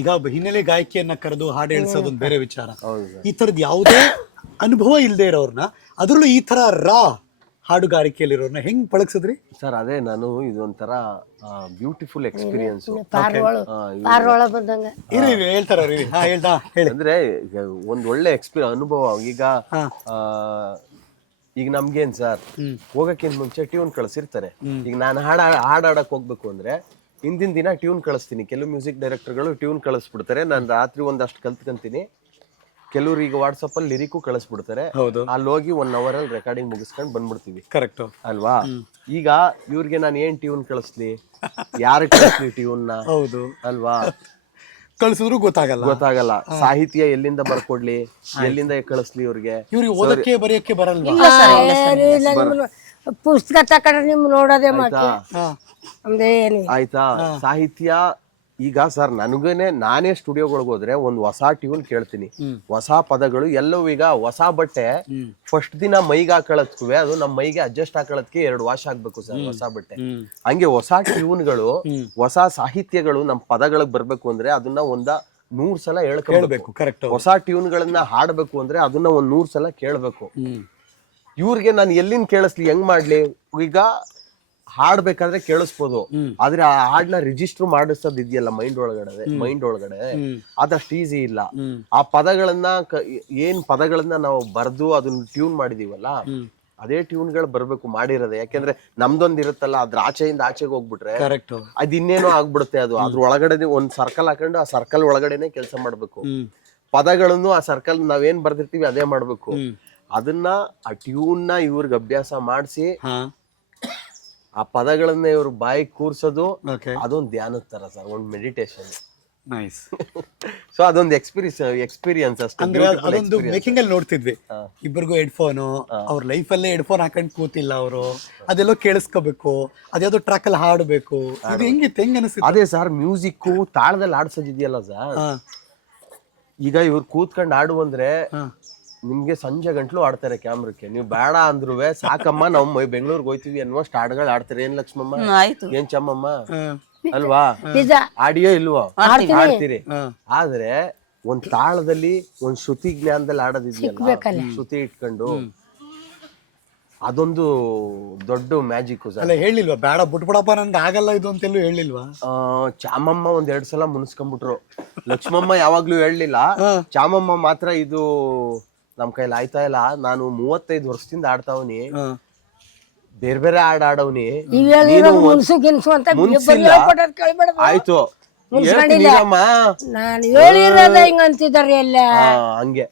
ಈಗ ಹಿನ್ನೆಲೆ ಗಾಯಕಿಯನ್ನ ಕರೆದು ಹಾಡು ಹೇಳ್ಸೋದೊಂದು ಬೇರೆ ವಿಚಾರ. ಈ ತರದ್ ಯಾವುದೇ ಅನುಭವ ಇಲ್ಲದೆ ಇರೋರ್ನ, ಅದ್ರಲ್ಲೂ ಈ ತರ ರಾ ಹಾಡುಗಾರಿಕೆಯಲ್ಲಿರೋರ್ನ ಹೆಂಗ್ ಪಳಗ್ಸಿದ್ರಿ ಸರ್? ಅದೇ ನಾನು ಇದೊಂಥರ ಬ್ಯೂಟಿಫುಲ್ ಎಕ್ಸ್ಪೀರಿಯನ್ಸ್. ಹೇಳ್ತಾರ ಅಂದ್ರೆ ಒಂದ್ ಒಳ್ಳೆ ಅನುಭವ. ಈಗ ನಮ್ಗೇನ್ ಸರ್, ಹೋಗಕ್ಕಿಂತ ಮುಂಚೆ ಟ್ಯೂನ್ ಕಳ್ಸಿರ್ತಾರೆ. ಈಗ ನಾನು ಹಾಡಾಡಕ್ ಹೋಗ್ಬೇಕು ಅಂದ್ರೆ ಹಿಂದಿನ ದಿನ ಟ್ಯೂನ್ ಕಳಿಸ್ತೀನಿ. ಕೆಲವು ಮ್ಯೂಸಿಕ್ ಡೈರೆಕ್ಟರ್ಗಳು ಟ್ಯೂನ್ ಕಳಿಸ್ಬಿಡ್ತಾರೆ, ನಾನು ರಾತ್ರಿ ಒಂದಷ್ಟು ಕಲ್ತ್ಕೊಂತೀನಿ. ಕೆಲವ್ರು ಈಗ ವಾಟ್ಸಪ್ ಅಲ್ಲಿ ಲಿರಿಕು ಕಳಿಸ್ಬಿಡ್ತಾರೆ, ಅಲ್ಲಿ ಹೋಗಿ 1 hour ಅಲ್ಲಿ ರೆಕಾರ್ಡಿಂಗ್ ಮುಗಿಸ್ಕೊಂಡು ಬಂದ್ಬಿಡ್ತೀವಿ. ಕರೆಕ್ಟ್ ಅಲ್ವಾ? ಈಗ ಇವ್ರಿಗೆ ನಾನು ಏನ್ ಟ್ಯೂನ್ ಕಳಿಸ್ಲಿ, ಯಾರಿಗೆ ಕಳಿಸ್ಲಿ ಟ್ಯೂನ್ ನ? ಹೌದು ಅಲ್ವಾ? ಕಳ್ಸಿದ್ರು ಗೊತ್ತಾಗಲ್ಲ. ಸಾಹಿತ್ಯ ಎಲ್ಲಿಂದ ಬರ್ಕೊಡ್ಲಿ, ಎಲ್ಲಿಂದ ಕಳಿಸ್ಲಿ ಇವ್ರಿಗೆ ಓದಕ್ಕೆ ಬರೆಯಕ್ಕೆ ಬರಲ್ಲ. ಪುಸ್ತಕ ತಕೊಂಡ್ರೆ ನಿಮ್ ನೋಡೋದೇ ಆಯ್ತಾ? ಸಾಹಿತ್ಯ ಈಗ ಸರ್ ನಾನೇ ಸ್ಟುಡಿಯೋಗಳಿಗೆ ಹೋದ್ರೆ ಒಂದು ಹೊಸ ಟ್ಯೂನ್ ಕೇಳ್ತೀನಿ, ಹೊಸ ಪದಗಳು ಎಲ್ಲವೂ. ಈಗ ಹೊಸ ಬಟ್ಟೆ ಫಸ್ಟ್ ದಿನ ಮೈಗೆ ಹಾಕೊಳತ್ವೆ, ಅದು ನಮ್ಮ ಮೈಗೆ ಅಡ್ಜಸ್ಟ್ ಹಾಕೊಳತ್ಗೆ 2 ವಾಶ ಆಗ್ಬೇಕು ಸರ್ ಹೊಸ ಬಟ್ಟೆ. ಹಂಗೆ ಹೊಸ ಟ್ಯೂನ್ಗಳು, ಹೊಸ ಸಾಹಿತ್ಯಗಳು ನಮ್ಮ ಪದಗಳಿಗೆ ಬರ್ಬೇಕು ಅಂದ್ರೆ ಅದನ್ನ 100 ಸಲ ಹೇಳ್ಕೊಳ್ಬೇಕು. ಹೊಸ ಟ್ಯೂನ್ಗಳನ್ನ ಹಾಡ್ಬೇಕು ಅಂದ್ರೆ ಅದನ್ನ 100 ಸಲ ಕೇಳ್ಬೇಕು. ಇವ್ರಿಗೆ ನಾನು ಎಲ್ಲಿಂದ ಕೇಳಿಸ್ಲಿ, ಹೆಂಗ್ ಮಾಡ್ಲಿ? ಈಗ ಹಾಡ್ಬೇಕಾದ್ರೆ ಕೇಳಿಸ್ಬೋದು, ಆದ್ರೆ ಆ ಹಾಡ್ನ ರಿಜಿಸ್ಟರ್ ಮಾಡಿಸೋದ್ ಇದೆಯಲ್ಲ ಮೈಂಡ್ ಒಳಗಡೆ ಅದಷ್ಟು ಈಸಿ ಇಲ್ಲ. ಆ ಪದಗಳನ್ನ ಏನ್ ಪದಗಳನ್ನ ನಾವು ಬರ್ದು ಅದನ್ನ ಟ್ಯೂನ್ ಮಾಡಿದೀವಲ್ಲ, ಅದೇ ಟ್ಯೂನ್ಗಳು ಬರ್ಬೇಕು ಮಾಡಿರೋದೆ. ಯಾಕೆಂದ್ರೆ ನಮ್ದೊಂದ್ ಇರುತ್ತಲ್ಲ, ಅದ್ರ ಆಚೆಗೆ ಹೋಗ್ಬಿಟ್ರೆ ಅದ್ ಇನ್ನೇನೋ ಆಗ್ಬಿಡುತ್ತೆ. ಅದ್ರ ಒಳಗಡೆ ಒಂದ್ ಸರ್ಕಲ್ ಹಾಕೊಂಡು ಆ ಸರ್ಕಲ್ ಒಳಗಡೆನೆ ಕೆಲಸ ಮಾಡ್ಬೇಕು. ಪದಗಳನ್ನು ಆ ಸರ್ಕಲ್ ನಾವೇನ್ ಬರ್ದಿರ್ತೀವಿ ಅದೇ ಮಾಡ್ಬೇಕು. ಅದನ್ನ ಆ ಟ್ಯೂನ್ ನ ಇವ್ರಿಗೆ ಅಭ್ಯಾಸ ಮಾಡಿಸಿ ಆ ಪದಗಳನ್ನ ಇವ್ರು ಬಾಯಿ ಕೂರ್ಸೋದು, ಅದೊಂದು ಧ್ಯಾನದ ತರ ಸರ್, ಒಂದು ಮೆಡಿಟೇಷನ್. ಸೊ ಅದೊಂದು ಎಕ್ಸ್ಪೀರಿಯನ್ಸ್ ಅಷ್ಟೇ. ಅದೊಂದು ಮೇಕಿಂಗ್ ಅಲ್ಲಿ ನೋಡ್ತಿದ್ವಿ, ಇಬ್ಬರಿಗೂ ಹೆಡ್ಫೋನು, ಅವ್ರ ಲೈಫ್ ಅಲ್ಲೇ ಹೆಡ್ಫೋನ್ ಹಾಕೊಂಡ್ ಕೂತಿಲ್ಲ ಅವರು, ಅದೆಲ್ಲೋ ಕೇಳಿಸ್ಕೋಬೇಕು, ಅದ್ಯಾವ್ದೋ ಟ್ರ್ಯಾಕ್ ಅಲ್ಲಿ ಹಾಡ್ಬೇಕು. ಇದು ಹೆಂಗ್ ಅನಿಸ್ತು? ಅದೇ ಸರ್, ಮ್ಯೂಸಿಕ್ ತಾಳದಲ್ಲಿ ಆಡ್ಸೋದಿದೆಯಲ್ಲ ಸರ್. ಈಗ ಇವ್ರು ಕೂತ್ಕೊಂಡ್ ಆಡು ಅಂದ್ರೆ ನಿಮ್ಗೆ ಸಂಜೆ ಗಂಟ್ಲು ಆಡ್ತಾರೆ ಕ್ಯಾಮ್ರಕ್ಕೆ. ನೀವು ಬೇಡ ಅಂದ್ರು ಸಾಕಮ್ಮ ನಾವು ಬೆಂಗಳೂರಿಗೆ ಹೋಯ್ತಿವಿ ಅನ್ನುವಷ್ಟು ಹಾಡುಗಳು ಆಡ್ತಾರೆ. ಏನ್ ಲಕ್ಷ್ಮಮ್ಮ, ಏನ್ ಚಮ್ಮಮ್ಮ ಅಲ್ವಾ? ಆಡಿಯೋ ಇಲ್ವೋ? ಆಡ್ತೀರಿ. ಆದ್ರೆ ಒಂದ್ ತಾಳದಲ್ಲಿ ಒಂದ್ ಶ್ರುತಿ ಜ್ಞಾನದಲ್ಲಿ ಆಡೋದಿದೆಯಲ್ಲ, ಶ್ರುತಿ ಇಟ್ಕೊಂಡು, ಅದೊಂದು ದೊಡ್ಡ ಮ್ಯಾಜಿಕ್ ಸರ್. ಹೇಳಿಲ್ವಾ ಬೇಡ ಬಿಟ್ಬಿಡಪ್ಪ ನನ್ಗೆ ಆಗಲ್ಲ ಇದು ಅಂತೆಲ್ಲೂ ಹೇಳಿಲ್ವಾ? ಚಾಮಮ್ಮ 1-2 ಸಲ ಮುನ್ಸ್ಕೊಂಡ್ಬಿಟ್ರು. ಲಕ್ಷ್ಮಮ್ಮ ಯಾವಾಗ್ಲೂ ಹೇಳಲಿಲ್ಲ, ಚಾಮಮ್ಮ ಮಾತ್ರ ಇದು ನಮ್ ಕೈಲಿ ಆಯ್ತಾ ಇಲ್ಲ, ನಾನು 35 ವರ್ಷದಿಂದ ಆಡ್ತಾವನಿ, ಬೇರೆ ಬೇರೆ ಆಡವನಿ, ಆಯ್ತು ಹಂಗೆ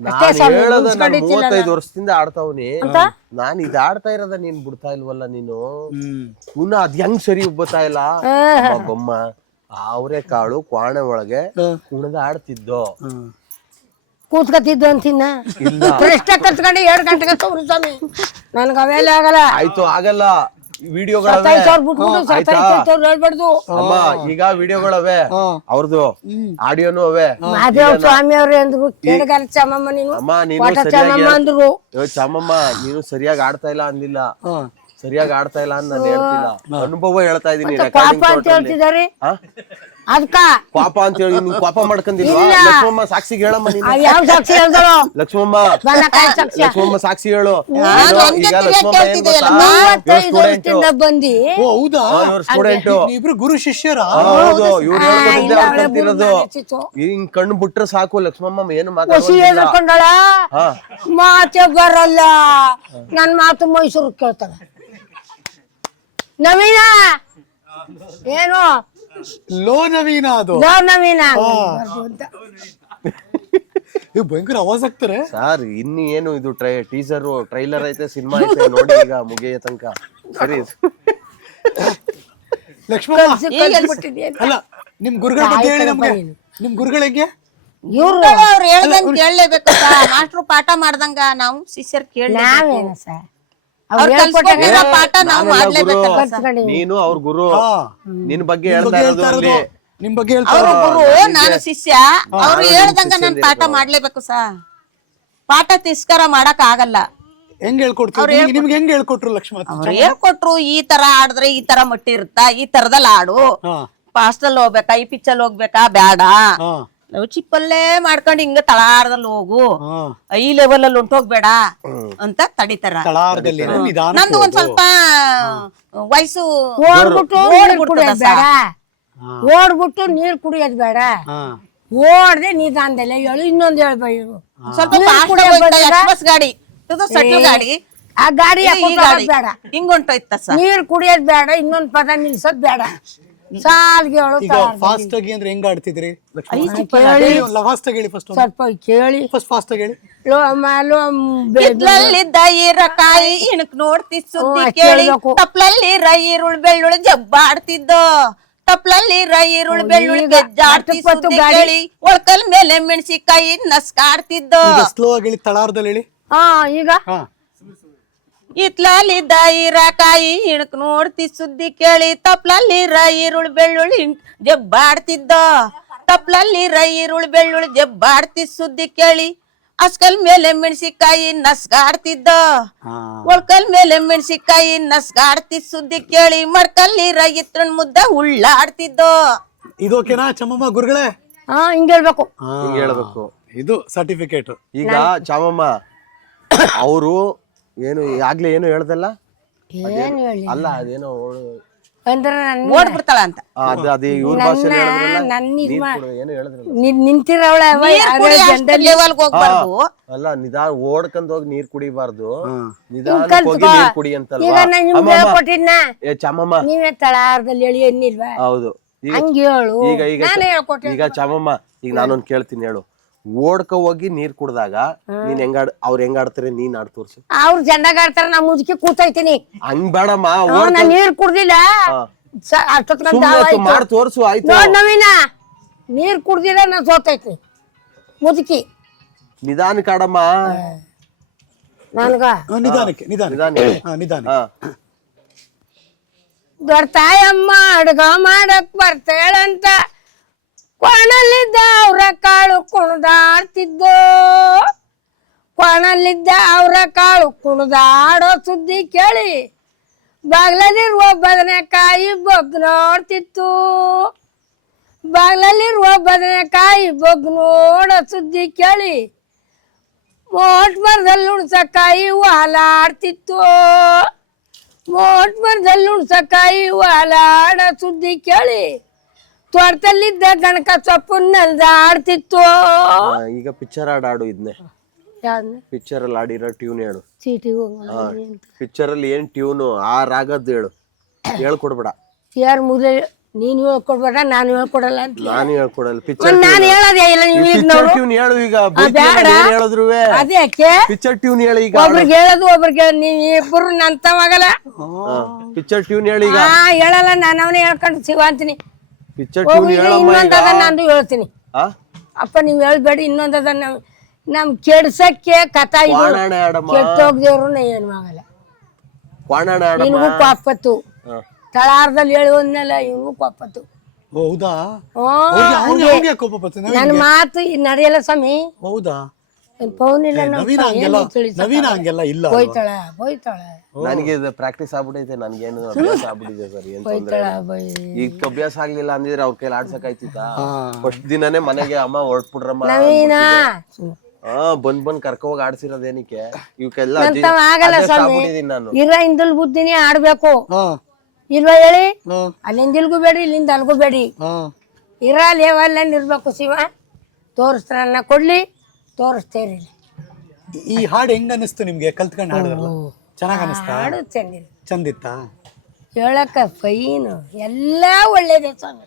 ನಾನು ಹೇಳದ 35 ವರ್ಷದಿಂದ ಆಡ್ತಾವನಿ, ನಾನ್ ಇದ್ ಆಡ್ತಾ ಇರೋದ ನೀನ್ ಬಿಡ್ತಾ ಇಲ್ವಲ್ಲ ನೀನು, ಪುನಃ ಅದ್ ಹೆಂಗ್ ಸರಿ ಉಬ್ಬತಾ ಇಲ್ಲ ಬೊಮ್ಮ. ಅವರೇ ಕಾಳು ಕ್ವಾಣೆ ಒಳಗೆ ಕುಣದ ಆಡ್ತಿದ್ದೋ, ಕೂತ್ಕತ್ತಿದ್ದು ಅಂತಿನ್ನ ಪ್ರಶ್ನೆ ಕಲ್ತ್ಕೊಂಡು 2 ಗಂಟೆಗೆ ಸ್ವಾಮಿ, ನನ್ಗ ಅವೆಲ್ಲ ಆಗಲ್ಲ. ಆಯ್ತು ಆಗಲ್ಲ. ವಿಡಿಯೋಗಳವೆ ಅಮ್ಮ, ಈಗ ವಿಡಿಯೋಗಳವೆ ಅವ್ರದ್ದು, ಆಡಿಯೋನು ಅವೆ. ಮಾದೇವ್ ಸ್ವಾಮಿ ಅವ್ರು ಅಂದ್ರು ಕೇಳಗಾರ ಚಮ್ಮಮ್ಮ ನೀನು, ಅಮ್ಮ ನೀನು ಚಮ್ಮಮ್ಮ ನೀನು ಸರಿಯಾಗಿ ಆಡ್ತಾ ಇಲ್ಲ ಅಂದಿಲ್ಲ, ಸರಿಯಾಗಿ ಆಡ್ತಾ ಇಲ್ಲ ಅಂತ ನಾನು ಹೇಳ್ತಿಲ್ಲ, ಅನುಭವ ಹೇಳ್ತಾ ಇದೀನಿ. ಪಾಪ ಅಂತ ಹೇಳ್ತಿದಾರೆ, ಅದಕ್ಕ ಪಾಪ ಅಂತ ಹೇಳಿ ನೀನು ಪಾಪ ಮಾಡ್ಕೊಂಡಿಲ್ವಾ? ಲಕ್ಷ್ಮಮ್ಮ ಸಾಕ್ಷಿಗೆ ಹೇಳಮ್ಮ ನೀನು. ಯಾವ ಸಾಕ್ಷಿ ಹೇಳ್ತಾರೋ? ಲಕ್ಷ್ಮಮ್ಮ ಸಾಕ್ಷಿ ಹೇಳು. ಈಗ ಲಕ್ಷ್ಮಮ್ಮ ಏನ್ ಗೊತ್ತಾ, ಬಂದಿ ಸ್ಟೂಡೆಂಟ್, ಇಬ್ರು ಗುರು ಶಿಷ್ಯರ. ಹೌದು, ಇವ್ರು ಹೇಳ್ತಿರೋದು. ಹಿಂಗ್ ಕಣ್ಣು ಬಿಟ್ರೆ ಸಾಕು, ಲಕ್ಷ್ಮಮ್ಮ ಏನು ಮಾತಾಡ್ಕೊಂಡಳ, ಮಾತೆ ಬರಲ್ಲ, ನನ್ ಮಾತು ಮೈಸೂರು ಕೇಳ್ತಾರ. ನವೀನ ಏನು ಲೋ ನವೀನ, ಅದು ನವೀನ ಭಯಂಕರ ಆವಾಜ್ ಆಗ್ತಾರೆ ಸರ್. ಇನ್ನು ಏನು ಇದು ಟೀಸರ್ ಟ್ರೈಲರ್ ಐತೆ, ಸಿನಿಮಾ ಐತೆ, ನೋಡಿ ಈಗ ಮುಗಿಯ ತನಕ. ಸರಿ ಲಕ್ಷ್ಮಮ್ಮ, ಅಲ್ಲ ನಿಮ್ ಗುರುಗಳ ಬಗ್ಗೆ ಹೇಳಿ ನಮ್ಗೆ. ನಿಮ್ ಗುರುಗಳಿಗೆ ಅವ್ರು ಹೇಳ್ದಂಗ ಕೇಳಲೇಬೇಕು. ಮಾಸ್ಟ್ರು ಪಾಠ ಮಾಡ್ದಂಗ ನಾವು ಶಿಷ್ಯರ್ ಕೇಳಲೇಬೇಕು. ಪಾಠ ನಾವು ಮಾಡ್ಲೇಬೇಕು. ನೀನು ಅವ್ರ ಗುರು, ನಿನ್ ಬಗ್ಗೆ ಹೇಳ್ತಾ ಇರೋದು ಅಲ್ಲಿ. ನಿಮ್ ಬಗ್ಗೆ ಅವ್ರ ಗುರು, ನಾನು ಶಿಷ್ಯ. ಅವ್ರು ಹೇಳ್ದಂಗ ನಾನು ಪಾಠ ಮಾಡ್ಲೇಬೇಕು ಸಾ. ಪಾಠ ತಿಸ್ಕಾರ ಮಾಡಕ್ ಆಗಲ್ಲ. ಹೆಂಗ್ ಹೇಳ್ಕೊಡ್ತೀವಿ? ನಿಮ್ಗೆ ಹೆಂಗ್ ಹೇಳ್ಕೊಟ್ರು ಲಕ್ಷ್ಮಮ್ಮ? ಅವ್ರು ಹೇಳ್ಕೊಟ್ರು, ಈ ತರ ಆಡಿದ್ರೆ ಈ ತರ ಮಟ್ಟಿ ಇರುತ್ತಾ, ಈ ತರದಲ್ಲಿ ಆಡು, ಫಾಸ್ಟಲ್ಲಿ ಹೋಗ್ಬೇಕಾ ಈ ಪಿಚ್ಚಲ್ಲಿ ಹೋಗ್ಬೇಕಾ ಬೇಡ ಹಾ ನಾವು ಚಿಪ್ಪಲ್ಲೇ ಮಾಡ್ಕೊಂಡು ಹಿಂಗ ತಳಾರದಲ್ಲಿ ಹೋಗು ಹಾ ಈ ಲೆವೆಲ್ ಅಲ್ಲಿ ಹೊಂಟೋಗ್ಬೇಡ ಅಂತ ತಡಿತಾರ. ತಳಾರದಲ್ಲಿ ನಿಧಾನ ನಂದು ಒಂದ್ ಸ್ವಲ್ಪ ವಯಸ್ಸು ಓಡ್ಬಿಟ್ಟು ನೀರ್ ಕುಡಿಯೋದ್ ಬೇಡ, ಓಡ್ಬಿಟ್ಟು ನೀರ್ ಕುಡಿಯೋದ್ ಬೇಡ, ಹಾ ಓಡ್ದೆ ನಿಧಾನದಲ್ಲೇ ಹೇಳು. ಇನ್ನೊಂದ್ ಹೇಳ್ಬೇಕು, ಸ್ವಲ್ಪ ಎಕ್ಸ್ಪ್ರೆಸ್ ಗಾಡಿ ಸೆಟ್ಲ್ ಗಾಡಿ ಆ ಗಾಡಿ ಈ ಗಾಡಿ ಬೇಡ, ಹಿಂಗ್ ಹೊಂಟೋಯ್ತ ಸರ್. ನೀರ್ ಕುಡಿಯೋದ್ ಬೇಡ, ಇನ್ನೊಂದ್ ಪದ ನಿಲ್ಸೋದ್ ಬೇಡ, ಸಾಲ್ಗೆ ಹೇಳು. ಈಗ ಫಾಸ್ಟ್ ಆಗಿ ಅಂದ್ರೆ ಹೆಂಗ್ ಆಡ್ತಿದ್ರಿ? ಫಾಸ್ಟ್ ಆಗಿ ಹೇಳಿ, ಫಸ್ಟ್ ಸ್ವಲ್ಪ ಕೇಳಿ, ಫಾಸ್ಟ್ ಆಗಿ ಹೇಳಿ. ಇದ್ಲಲ್ಲಿದ್ದ ಈರಕಾಯಿ ಇಣಕ್ ನೋಡ್ತಿ ಸುದ್ದಿ ಕೇಳಿ, ತಪ್ಲಲ್ಲಿ ಈರುಳ್ ಬೆಳ್ಳುಳ್ಳಿ ಜಬ್ಬಾಡ್ತಿದ್ದೋ, ತಪ್ಲಲ್ಲಿ ಈರುಳ್ ಬೆಳ್ಳುಳ್ಳಿ ಗೆಜ್ಜಾಡ್ತಿ ಸುದ್ದಿ ಕೇಳಿ, ಒಳ್ಕಲ್ ಮೇಲೆ ಮೆಣಸಿಕಾಯಿ ನಸ್ಕಾಡ್ತಿದ್ದೋ. ಸ್ಲೋ ಆಗಿ ಹೇಳಿ, ತಳಾರದಲ್ಲಿ ಹೇಳಿ. ಹಾ ಈಗ ಹಾ ಇತ್ಲಲ್ಲಿದ್ದ ಈರಕಾಯಿ ಇಣಕ್ ನೋಡ್ತಿ ಸುದ್ದಿ ಕೇಳಿ, ತಪ್ಲಲ್ಲಿ ಈರುಳ್ ಬೆಳ್ಳುಳ್ಳಿ ಜಬ್ಬಾಡ್ತಿದ್ದ, ತಪ್ಲಲ್ಲಿ ಈರುಳ್ ಬೆಳ್ಳುಳ್ಳಿ ಜಬ್ಬಾಡ್ತಿ ಸುದ್ದಿ ಕೇಳಿ, ಅಸ್ಕಲ್ ಮೇಲೆ ಮೆಣಸಿಕಾಯಿ ನಸ್ಗಾಡ್ತಿದ್ದ, ಒಳ್ಕಲ್ ಮೇಲೆ ಮೆಣಸಿಕಾಯಿ ನಸ್ಗಾಡ್ತಿ ಸುದ್ದಿ ಕೇಳಿ, ಮಡ್ಕಲ್ಲಿ ಇತ್ರನ್ ಮುದ್ದ ಉಳ್ಳಾಡ್ತಿದ್ದ. ಇದು ಓಕೆನಾ ಚಮ್ಮಮ್ಮ ಗುರುಗಳೇ? ಹಾ ಹಿಂಗ್ ಹೇಳ್ಬೇಕು. ಹಿಂಗ್ ಹೇಳ್ಬೇಕು. ಇದು ಸರ್ಟಿಫಿಕೇಟ್. ಈಗ ಚಾಮಮ್ಮ ಅವರು ಏನು ಆಗ್ಲೇ ಏನು ಹೇಳ್ದಲ್ಲ, ಏನ್ ಹೇಳಿ ಅಲ್ಲ ಅದೇನೋ ಅಂದ್ರೆ ಓಡ್ಬಿಡ್ತಾಳ ಅಂತ ಅದೇ ಇವ್ರ ಭಾಷೆಯಲ್ಲಿ ಹೇಳಿದ್ರಲ್ಲ, ನನ್ನ ಏನು ಹೇಳಿದ್ರಲ್ಲ, ನಿಂತಿರವಳ ಲೆವೆಲ್ಗೆ ಹೋಗ್ಬಾರ್ದು. ಅಲ್ಲ ನಿಧಾನ ಓಡ್ಕೊಂಡ್ ಹೋಗಿ ನೀರ್ ಕುಡಿಬಾರ್ದು, ನಿಧಾನ ಹೋಗಿ ನೀರ್ ಕುಡಿ ಅಂತಲ್ವಾ? ಈಗ ನಾನು ನಿಮ್ಗೆ ಹೇಳ್ಕೊಟ್ಟಿದ್ನ, ಏ ಚಾಮಮ್ಮ ನೀವೇ ತಳಾರದಲ್ಲಿ ಹೇಳಿ ಎನ್ನಿಲ್ವಾ? ಹೌದು. ಹಂಗೆ ಹೇಳು, ಈಗ ಈಗ ನಾನೇ ಹೇಳ್ಕೊಟ್ಟೆ. ಈಗ ಚಾಮಮ್ಮ ಈಗ ನಾನೊಂದ್ ಕೇಳ್ತೀನಿ ಹೇಳು. ಓಡ್ಕ ಹೋಗಿ ನೀರ್ ಕುಡ್ದಾಗ ನೀನ್ ಅವ್ರ ಹೆಂಗ್ ಆಡ್ತಾರೆ, ನೀನ್ ಆಡ್ ತೋರ್ಸು. ಅವ್ರು ಚಂದಾಗ ಆಡ್ತಾರ, ನಾ ಮುದುಕಿ ಕೂತೈತೀನಿ. ಹಂಗ್ ಬೇಡಮ್ಮ, ನಾ ನೀರ್ ಕುಡ್ದಿಲ್ಲ ಅಷ್ಟೊತ್ಕೊಂಡ್ ಮಾಡ್ ತೋರ್ಸು. ಆಯ್ತು ನೋಡ್ ನವೀನ, ನೀರ್ ಕುಡ್ದಿಲ್ಲ ನಾ ಸೋತೈತಿ ಮುದುಕಿ. ನಿಧಾನಕ್ಕೆ ಆಡಮ್ಮ. ನನ್ಗ ನಿಧಾನಕ್ಕೆ ನಿಧಾನ ನಿಧಾನ ನಿಧಾನ. ದೊಡ್ಡ ತಾಯಮ್ಮ ಅಡ್ಗ ಮಾಡಕ್ ಬರ್ತೇಳಂತ ಕೊಣಲ್ಲಿದ್ದ ಅವ್ರ ಕಾಳು ಕುಣದಾಡ್ತಿದ್ದೋ, ಕೊಣಲ್ಲಿದ್ದ ಅವ್ರ ಕಾಳು ಕುಣದಾಡೋ ಸುದ್ದಿ ಕೇಳಿ, ಬಾಗ್ಲಲ್ಲಿರುವ ಬದನೆಕಾಯಿ ಬಗ್ ನೋಡ್ತಿತ್ತು, ಬಾಗ್ಲಲ್ಲಿರುವ ಬದನೆಕಾಯಿ ಬಗ್ ನೋಡೋ ಸುದ್ದಿ ಕೇಳಿ, ಮೋಟ್ ಮರದಲ್ಲಿ ಉಣ್ಸಕಾಯಿ ವಾಲಾಡ್ತಿತ್ತು, ಮೋಟ್ ಮರದಲ್ಲಿ ಉಣ್ಸಕಾಯಿ ವಾಲಾಡೋ ಸುದ್ದಿ ಕೇಳಿ, ತೋಟದಲ್ಲಿದ್ದ ಗಣಕ ಸೊಪ್ಪು ನಲ್ದಾಡ್ತಿತ್ತು. ಈಗ ಪಿಕ್ಚರ್ ಆಡು ಇದನ್ನೇ, ಪಿಕ್ಚರ್ ಅಲ್ಲಿ ಆಡಿರೋ ಟ್ಯೂನ್ ಹೇಳು. ಚೀಟಿಗೂ ಪಿಕ್ಚರ್ ಅಲ್ಲಿ ಏನ್ ಟ್ಯೂನು ಆ ರಾಗದ್ದು ಹೇಳು, ಹೇಳ್ಕೊಡ್ಬೇಡ. ಯಾರು ಮುದ್ದೆ ನೀನು ಹೇಳ್ಕೊಡ್ಬೇಡ, ನಾನು ಹೇಳ್ಕೊಡಲ್ಲ ಅಂತ. ನಾನು ಹೇಳ್ಕೊಡಲ್ಲ. ಪಿಕ್ಚರ್ ನಾನು ಹೇಳೋದೇ ಇಲ್ಲ, ನೀವು ಟ್ಯೂನ್ ಹೇಳು. ಈಗ ಹೇಳಿದ್ರು ಅದೇ ಯಾಕೆ ಪಿಕ್ಚರ್ ಟ್ಯೂನ್ ಹೇಳಿ. ಈಗ ಒಬ್ರಿಗೆ ಹೇಳೋದು ಒಬ್ರಿಗೆ ನೀವ್ ಇಬ್ಬರು ನಂತವಾಗಲ್ಲ. ಪಿಕ್ಚರ್ ಟ್ಯೂನ್ ಹೇಳಿ. ಈಗ ಹೇಳಲ್ಲ, ನಾನು ಅವನೇ ಹೇಳ್ಕೊಂಡು ಶಿವ ಅಂತೀನಿ. ಪಿಕ್ಚರ್ ಟ್ಯೂನ್ ಹೇಳಮ್ಮ. ಇನ್ನೊಂದದ ನಂದು ಹೇಳ್ತೀನಿ. ಅಪ್ಪ ನೀವ್ ಹೇಳ್ಬೇಡಿ, ಇನ್ನೊಂದದ ನಮ್ ಕೆಡ್ಸಕ್ಕೆ ಕಥಾ ಕೆಟ್ಟೋಗ್ದೇವ್ರು ಏನು ಆಗಲ್ಲ. ನಿನ್ಗೂ ಪಾಪತ್ತು ತಳಾರದಲ್ಲಿ ಹೇಳುವನ್ನೆಲ್ಲ ಇವ್ನು ಪಾಪತ್ತು. ಹೌದಾ? ನನ್ನ ಮಾತು ನಡೆಯಲ್ಲ ಸ್ವಾಮಿ. ಹೌದಾ? ಫೋನ್ ಇಲ್ಲ, ನವೀನ ಹಂಗೆಲ್ಲ ಇಲ್ಲ. ಹೋಯ್ತಾಳೆ ಹೋಯ್ತಾಳೆ. ನನಗೆ ಪ್ರಾಕ್ಟೀಸ್ ಆಗ್ಬಿಟ್ಟೈತೆ, ನನ್ಗೇನು ಅಭ್ಯಾಸ ಆಗ್ಬಿಟ್ಟಿದೆ ಸರ್. ಏನ್ ತೊಂದ್ರೆ ಈಗ ಅಭ್ಯಾಸ ಆಗ್ಲಿಲ್ಲ ಅಂದಿದ್ರೆ ಅವ್ರ ಕೈಲಿ ಆಡ್ಸಕ್ ಆಯ್ತಿತ್ತ? ಫಸ್ಟ್ ದಿನನೇ ಮನೆಗೆ ಅಮ್ಮ ಹೊರಟ್ಬಿಡ್ರಮ್ಮ, ಬಂದ್ ಕರ್ಕ ಹೋಗಿ ಆಡ್ಸಿರೋದೇನಿಕ್ಕೆ? ಇವಕ್ಕೆಲ್ಲ ಆಗ್ಬಿಟ್ಟಿದೀನಿ ನಾನು. ಇರ ಹಿಂದಲ್ ಬುದ್ಧಿನೇ ಆಡ್ಬೇಕು ಇಲ್ವಾ ಹೇಳಿ? ಅಲ್ಲಿಂದಿಲ್ಗೂ ಬೇಡಿ, ಇಲ್ಲಿಂದ ಅಲ್ಗೂ ಬೇಡಿ, ಇರ ಲೆವೆಲ್ ಇರ್ಬೇಕು. ಶಿವ ತೋರಿಸ್ತಾರನ್ನ ಕೊಡ್ಲಿ, ತೋರಿಸ್ತೇರಿ. ಈ ಹಾಡು ಹೆಂಗ ಅನಿಸ್ತು ನಿಮ್ಗೆ ಕಲ್ತ್ಕೊಂಡು ಹಾಡಿದ್ರಲ್ಲ? ಚೆನ್ನಾಗ್ ಅನಿಸ್ತಾ? ಹಾಡು ಚಂದಿತ್ತ? ಹೇಳಕ್ಕ ಫೈನು, ಎಲ್ಲಾ ಒಳ್ಳೇದೇ ಸ್ವಾಮಿ,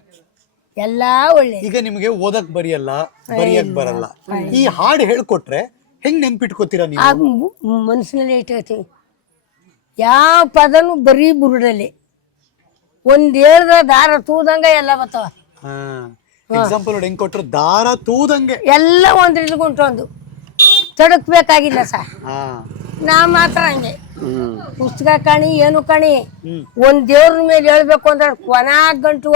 ಎಲ್ಲಾ ಒಳ್ಳೆ. ಈಗ ನಿಮ್ಗೆ ಓದಕ್ ಬರಿಯಕ್ ಬರಲ್ಲ, ಈ ಹಾಡು ಹೇಳ್ಕೊಟ್ರೆ ಹೆಂಗ್ ನೆನ್ಪಿಟ್ಕೋತೀರಾ ನೀವು? ಮನಸ್ಸಿನಲ್ಲಿ ಇಟ್ಕೋತೀವಿ. ಯಾವ ಪದನು ಬರೀ ಬುರುಡಲ್ಲಿ ಒಂದ್ ಹೇಳ್ದ ದಾರ ತೂದಂಗ ಎಲ್ಲ ಬರ್ತಾವ. ಎಕ್ಸಾಂಪಲ್ ಹೆಂಗ್ ಕೊಟ್ರು? ದಾರ ತೂದಂಗೆ ಎಲ್ಲ ಒಂದ್ ಇಟ್ಕೊಂಟೊಂದು ತಡಕ್ಬೇಕಾಗಿಲ್ಲ ಸರ್. ನಾ ಮಾತ್ರ ಹಂಗೆ ಪುಸ್ತಕ ಕಣಿ ಏನು ಕಣಿ, ಒಂದ್ ದೇವ್ರ ಮೇಲೆ ಹೇಳ್ಬೇಕು ಅಂದ್ರೆ ಕೊನಾಗ್ ಗಂಟುವ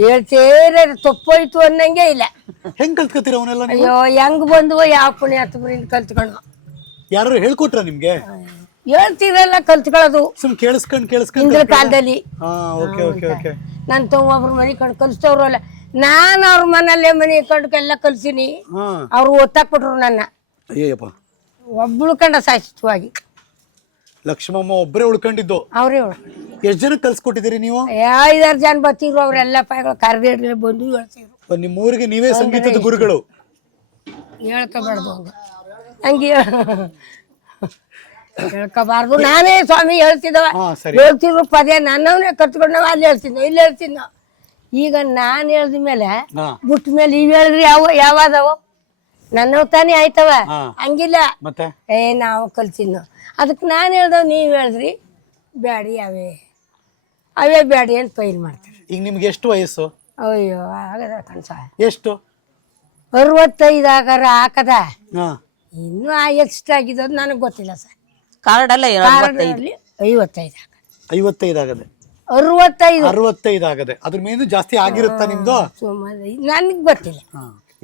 ಹೇಳ್ತೇರೆ ತಪ್ಪೋಯ್ತು ಅನ್ನಂಗೆ ಇಲ್ಲ. ಹೆಂಗ್ ಕಲ್ತ್ಕೋತೀರ ಅವನ್ನೆಲ್ಲ? ಅಯ್ಯೋ ಹೆಂಗ್ ಬಂದ್ವ ಯಾವ ಪುಣ್ಯ ಹತ್ತುವರಿಂದ ಕಲ್ತ್ಕೊಂಡು. ಯಾರು ಹೇಳ್ಕೊಟ್ರ ನಿಮ್ಗೆ? ಹೇಳ್ತಿರಲ್ಲ ಕಲ್ತ್ಕೊಳ್ಳೋದು ಸುಮ್ ಕೇಳಿಸ್ಕೊಂಡ್ ಹಿಂದಿನ ಕಾಲದಲ್ಲಿ ಹಾ ಓಕೆ ಓಕೆ ಓಕೆ ನನ್ ಒಬ್ರು ಮನೆ ಕಂಡು ಕಲಿಸ್ತವ್ರು ಅಲ್ಲ, ನಾನು ಅವ್ರ ಮನಲ್ಲೇ ಮನೆ ಕಂಡು ಎಲ್ಲ ಕಲ್ಸಿನಿ. ಹಾ ಅವ್ರು ಒತ್ತಾಕ್ಬಿಟ್ರು ನನ್ನ, ಅಯ್ಯಪ್ಪ ಒಬ್ಳು ಕಂಡ ಶಾಶ್ವತವಾಗಿ. ಲಕ್ಷ್ಮಮ್ಮ ಒಬ್ಬರೇ ಉಳ್ಕೊಂಡಿದ್ದು. ಅವ್ರೇ ಎಷ್ಟ್ ಜನ ಕಲ್ಸ್ಕೊಟ್ಟಿದ್ದೀರಿ ನೀವು? 5-6 ಜನ ಬರ್ತಿದ್ರು, ಅವ್ರೆಲ್ಲ ಪಾಯಗಳು ಕರೆದಿಡ್ಲಿ ಬಂದು ಹೇಳ್ತಿದ್ರು. ನಿಮ್ಮ ಊರಿಗೆ ನೀವೇ ಸಂಗೀತದ ಗುರುಗಳು? ಹೇಳ್ಕೋಬಾರ್ದು ಹಂಗೆ ಹೇಳ್ಕೋಬಾರ್ದು. ನಾನೇ ಸ್ವಾಮಿ ಹೇಳ್ತಿದ್ದವ, ಹೇಳ್ತಿದ್ರು ಪದೇ ನನ್ನವನೇ ಕತ್ಕೊಂಡು ನಾವು ಅಲ್ಲಿ ಹೇಳ್ತಿದ್ನೋ ಇಲ್ಲಿ ಹೇಳ್ತಿದ್ನೋ. ಈಗ ನಾನು ಹೇಳ್ದ ಮೇಲೆ ಬಿಟ್ಟ ಮೇಲೆ ಇವ್ ಹೇಳಿದ್ರಿ ಯಾವಾದವು ನನ್ನವ್ ತಾನೇ ಆಯ್ತವ, ಹಂಗಿಲ್ಲ ಮತ್ತೆ ನಾವು ಕಲ್ತಿದ್ನೋ. ಅದಕ್ಕೆ ನಾನು ಹೇಳ್ದವ್ ನೀವ್ ಹೇಳಿದ್ರಿ ಬ್ಯಾಡಿ ಅವೇ ಬ್ಯಾಡಿ ಅಂತ ಫೈಲ್ ಮಾಡ್ತಾರೆ. ಈಗ ನಿಮ್ಗೆ ಎಷ್ಟು ವಯಸ್ಸು? ಅಯ್ಯೋ ಆಗದ ಕನ್ಸ ಎಷ್ಟು? 65 ಆಗಾರ ಹಾಕದ, ಹಾ ಇನ್ನೂ ಎಷ್ಟಾಗಿದ್ದು ನನಗೆ ಗೊತ್ತಿಲ್ಲ ಸರ್. ಕಾರ್ಡ್ ಅಲ್ಲ 55 55 ಆಗದೆ, 65 ಆಗದೆ. ಅದ್ರ ಮೇಲೂ ಜಾಸ್ತಿ ಆಗಿರುತ್ತಾ ನಿಮ್ದು? ನನಗೆ ಗೊತ್ತಿಲ್ಲ,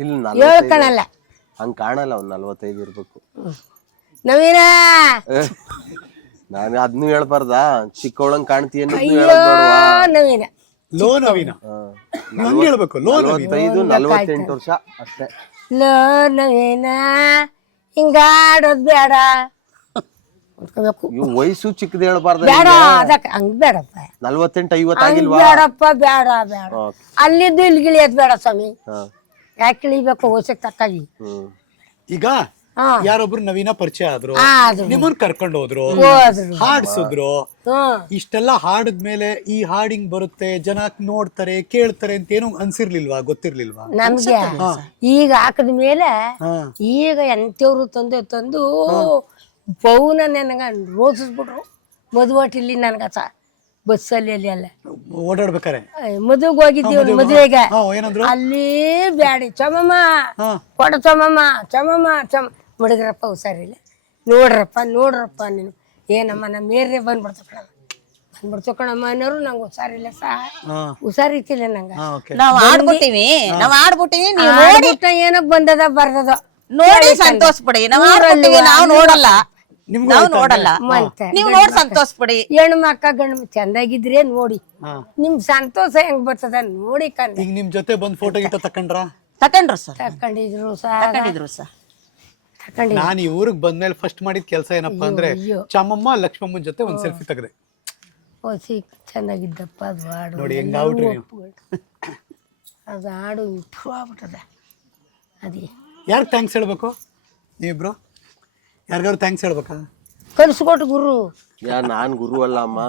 ಇಲ್ಲಿ ಹೇಳ್ಕಣಲ್ಲ. ಹಂಗ್ ಕಾಣಲ್ಲ, ಒಂದ್ 45 ಇರ್ಬೇಕು. ನವೀನ ನಾನು ಅದ್ನು ಹೇಳ್ಬಾರ್ದಾ, ಚಿಕ್ಕವಳಂಗ್ ಕಾಣ್ತೀಯ ನವೀನ ಲೋ ನವೀನ ಹಂಗೆ ಹೇಳ್ಬೇಕು. ಲೋ 45-48 ವರ್ಷ ಅಷ್ಟೇ. ಲೋ ನವೀನ ಹಿಂಗಾಡೋದ್ ಬೇಡ, ಇವ್ ವಯಸ್ಸು ಚಿಕ್ಕದ ಹೇಳ್ಬಾರ್ದ. ಬೇಡ ಅದಕ್ಕೆ ಹಂಗ್ ಬೇಡಪ್ಪ, 48-50 ಆಗಿಲ್ವಾ? ಬೇಡಪ್ಪ ಬೇಡ ಬೇಡ. ಅಲ್ಲಿದ್ದು ಇಲ್ಲಿ ಗಿಳಿಯೋದ್ ಬೇಡ ಸ್ವಾಮಿ. ಯಾಕೆ ಇಳಿಬೇಕು ವಯಸ್ಸಿಗೆ ತಕ್ಕಾಗಿ. ಈಗ ಯಾರೊಬ್ರು ನವೀನ ಪರಿಚಯ ಆದ್ರು, ನಿಮ್ಮನ್ ಕರ್ಕೊಂಡು ಹೋದ್ರು, ಹಾಡ್ಸಿದ್ರು. ಇಷ್ಟೆಲ್ಲ ಹಾಡಿದ್ಮೇಲೆ ಈ ಹಾಡಿಂಗ್ ಬರುತ್ತೆ, ಜನ ನೋಡ್ತಾರೆ ಕೇಳ್ತಾರೆ ಅಂತ ಏನು ಅನ್ಸಿರ್ಲಿಲ್ವಾ? ಗೊತ್ತಿರ್ಲಿಲ್ವಾ ನಮ್ಗೆ? ಈಗ ಹಾಕದ ಮೇಲೆ ಈಗ ಎಂತವ್ರು ತಂದು ಪೌನ ನನಗ ರೋಜಿಸ್ಬಿಟ್ರು. ಮದುವಟಿಲಿ ನನಗ ಬಸ್ಸಲ್ಲಿ ಅಲ್ಲಿ ಅಲ್ಲ ಓಡಾಡ್ಬೇಕಾರೆ ಮದುವೆಗೆ ಹೋಗಿದ್ದೀವಿ. ಮದುವೆಗೆ ಏನಂದ್ರು? ಅಲ್ಲಿ ಬ್ಯಾಡಿ ಚಮಮ್ಮ ಕೊಡ ಚಮಮ್ಮ ಮಡಗ್ರಪ್ಪ ಹುಷಾರಿಲ್ಲ, ನೋಡ್ರಪ್ಪ ನೀನು ಏನಮ್ಮ ನಮ್ಮ ಮೇರ್ರೆ ಬಂದ್ಬಿಡ್ತು ಕಣಮ್ಮ ಅನ್ನೋರು. ನಂಗೆ ಹುಷಾರಿಲ್ಲ ಹುಷಾರಿತ್ತಿಲ್ಲ ನಂಗೆ. ನಾವ್ ಆಡ್ಬಿಟ್ಟಿವಿ ನೀವು ನೋಡಿ ಏನಕ್ ಬಂದದ ಬರ್ದದ ನೋಡಿ ಸಂತೋಷ ಪಡಿ. ನಾವ್ ಆಡ್ಬಿಟ್ಟಿವಿ, ನಾವ್ ನೋಡಲ್ಲ, ನೀವ್ ನೋಡಿ ಸಂತೋಷ ಪಡಿ. ಹೆಣ್ಣು ಮಕ್ಕ ಗಂಡು ಚಂದಾಗಿದ್ರೆ ನೋಡಿ, ನಿಮ್ ಸಂತೋಷ ಹೆಂಗ್ ಬರ್ತದ ನೋಡಿ. ಈಗ ನಿಮ್ ಜೊತೆ ಬಂದ್ ಫೋಟೋ ಗಿಟ ತಕೊಂಡ್ರು ಸರ್. ತಕೊಂಡಿದ್ರು ಸರ್. ನಾನು ಈ ಊರಿಗೆ ಬಂದ್ಮೇಲೆ ಫಸ್ಟ್ ಮಾಡಿದ ಕೆಲಸ ಏನಪ್ಪಾ ಅಂದ್ರೆ ಚಮ್ಮಮ್ಮ ಲಕ್ಷ್ಮಮ್ಮನ ಜೊತೆ ಒಂದ್ ಸೆಲ್ಫಿ ತೆಗೆದೆ. ಚೆನ್ನಾಗಿದ್ದಪ್ಪ ಅದು ಹಾಡು. ನೋಡಿ ಹೆಂಗ್ ಔಟ್ರಿ ನೀವು. ಅದು ಹಾಡು ಇಂಪ್ರೂವ್ ಆಗ್ಬಿಟ್ಟದ. ಅದೇ ಯಾರಿಗೆ ಥ್ಯಾಂಕ್ಸ್ ಹೇಳ್ಬೇಕು? ನೀವಿಬ್ರು ಯಾರಿಗಾದ್ರು ಥ್ಯಾಂಕ್ಸ್ ಹೇಳ್ಬೇಕಾ? ಕಲ್ಸ್ಕೊಟ್ಟು ಗುರು. ನಾನ್ ಗುರು ಅಲ್ಲ ಅಮ್ಮ.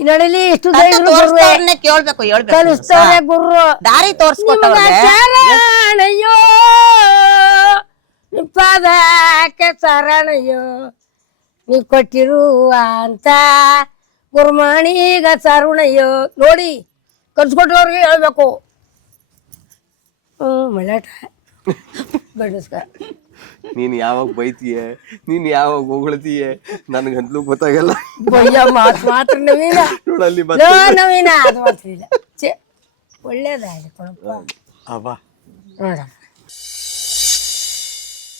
ನಡಲಿ ಇಷ್ಟು ಕೇಳ್ಬೇಕು, ಕಲಿಸ್ತವ್ರೆ ಗುರು. ದಾರಿ ತೋರ್ಸ್ಕೊಟ್ಟವ್ರೆ. ಶರಣಯ್ಯೋ ನಿಪಾದಕ್ಕೆ ಶರಣಯ್ಯೋ ನೀ ಕೊಟ್ಟಿರುವ ಅಂತ ಗುರುಮಣಿಗ ಶರಣಯ್ಯೋ ನೋಡಿ ಕಲ್ಸ್ಕೊಟ್ಟವ್ರಿಗೆ ಹೇಳ್ಬೇಕು. ಮಲಾಟ ಗಂಡಸ್ಕ ನೀನ್ ಯಾವಾಗ ಬೈತೀಯ, ನೀನ್ ಯಾವಾಗ ಹೊಗಳ್ತೀಯ, ನನ್ಗಂತಲೂ ಗೊತ್ತಾಗಲ್ಲ. ಬಯ್ಯ ಮಾತ್ರ ನವೀನ ನೋಡಲ್ಲಿ ನವೀನ ಅದು ಮಾತ್ರ ಇಲ್ಲ. ಒಳ್ಳೇದಾಗಲಿ ಕೊಡಪ್ಪ ನೋಡ.